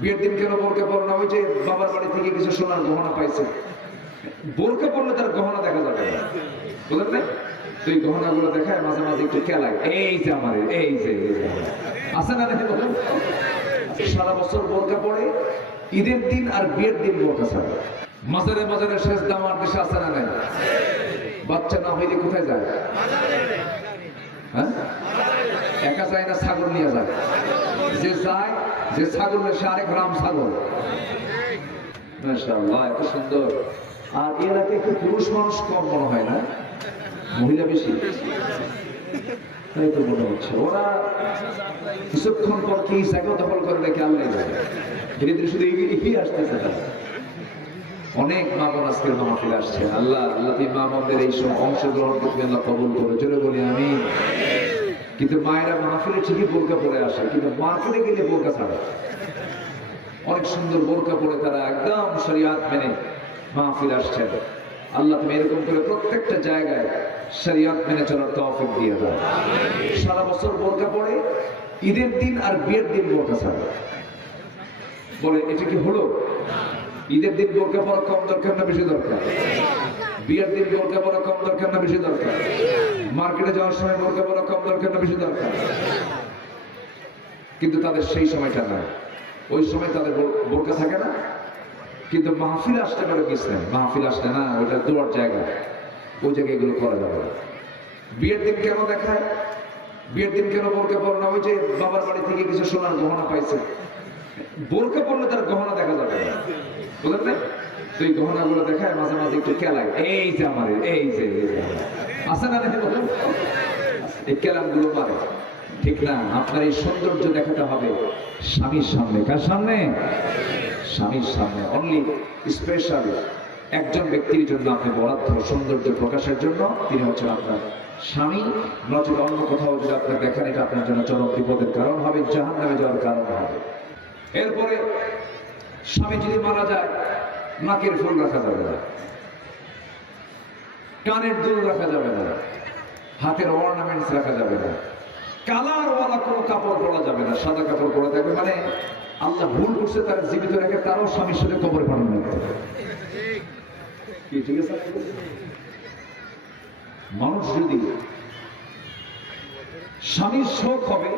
বিয়ের দিন কেন বোরকা পরো না? ওই যে বাবার বাড়ি থেকে কিছু সোনার গহনা পাইছে, বোরকা পরলে তার গহনা দেখা যাবে না, বুঝলেন না? তো এই গহনাগুলো দেখায় মাঝে মাঝে একটু খেলায়, এই যে আমার এই যে আছে না, দেখে বলেন সারা বছর বোরকা পরে, ঈদের দিন আর বিয়ের দিন বোরকা ছাড়ে। মাজারে মাজারে শেষ দামার দেশে আছে না নাই? বাচ্চা না হইলে কোথায় যায়? হ্যাঁ, একা যায় না, ছাগল নিয়ে যায়। যে যায়, যে ছাগল সে আরেক রাম ছাগল। মাশাআল্লাহ, এত সুন্দর। আর এর আগে একটু পুরুষ মানুষ কম মনে হয় না, মহিলা বেশি, তাই তো মনে হচ্ছে। ওরা কিছুক্ষণ পর কি জায়গা দখল করে রেখে আল্লাহ যায়, ধীরে ধীরে শুধু এগিয়ে আসতেছে। অনেক মা বোন আজকের মাহফিলে আসছে। আল্লাহ আল্লাহ এই মা বোনদের এই সব অংশগ্রহণ করতে আল্লাহ কবুল করে, চলে বলি আমি। কিন্তু মায়েরা মাহফিলে ঠিকই বোরকা পরে আসে, কিন্তু মার্কেটে গেলে বোরকা ছাড়ে। অনেক সুন্দর বোরকা পরে তারা একদম শরিয়াত মেনে মাহফিলে আসছেন। আল্লাহ তুমি এরকম করে প্রত্যেকটা জায়গায় শরিয়াত মেনে চলার তৌফিক দিয়ে দাও। সারা বছর বোরকা পরে, ঈদের দিন আর বিয়ের দিন বোরকা ছাড়ে। বলে এটা কি হলো? ঈদের দিন বোরকা পরা কম দরকার না বেশি দরকার? বিয়ের দিন বোরকা পরা কম দরকার না বেশি দরকার? মার্কেটে যাওয়ার সময় বোরকা পরা কম দরকার না বেশি দরকার? কিন্তু তাদের সেই সময়টা না, ওই সময় তাদের বোরকা থাকে না। কিন্তু মাহফিল আসতে পারে কিছু নেই, মাহফিল আসতে না, ওইটা দোয়ার জায়গা, ওই জায়গায় এগুলো করা যাবে না। বিয়ের দিন কেন দেখায়? বিয়ের দিন কেন বোরকা পরো না? ওই যে বাবার বাড়ি থেকে কিছু সোনার গহনা পাইছে, বোরকা পরলে তার গহনা দেখা যাবে না, বুঝলেন না? তো এই গহনাগুলো দেখায় মাঝে মাঝে একটু খেলায়, এই যে আমার এই যে আছে না, দেখে বলেন এই খেলাগুলো মারে, ঠিক না? আপনার এই সৌন্দর্য দেখাতে হবে স্বামীর সামনে। কার সামনে? স্বামীর সামনে। অনলি স্পেশাল একজন ব্যক্তির জন্য আপনি বরাদ্দ সৌন্দর্য প্রকাশের জন্য, তিনি হচ্ছেন আপনার স্বামী। নচেত অন্য কোথাও যদি আপনি দেখেন, এটা আপনার জন্য চরম বিপদের কারণ হবে, জাহান্নামে যাওয়ার কারণ হবে। এরপরে স্বামী যদি মারা যায়, নাকের ফুল রাখা যাবে না, কানের দুল রাখা যাবে না, হাতের অর্নামেন্টস রাখা যাবে না, কালার ওয়ালা কোনো কাপড় পরা যাবে না, সাদা কাপড় পরা থাকবে। মানে আল্লাহ ভুল করছে তার জীবিত রেখে তারও স্বামীর সাথে কবরে পাঠানো লাগবে। ঠিক আছে? মানুষ যদি স্বামীর শোক হবে,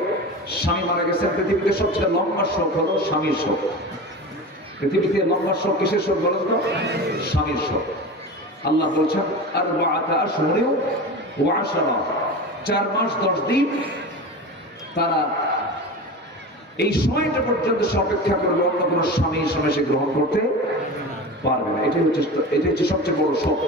স্বামী মারা গেছে, পৃথিবীতে সবচেয়ে লম্বা শোক হলো স্বামীর শোক। পৃথিবীতে লম্বা শোক কিসের শোক বলেন তো? স্বামীর শোক। আল্লাহ বলছেন আরবাআতা আশহুরিন ওয়া আশরা, 4 মাস 10 দিন তারা এই সময়টা পর্যন্ত অপেক্ষা করবে, অন্য কোনো স্বামী সে গ্রহণ করতে পারবে না। এটাই হচ্ছে সবচেয়ে বড় শোক।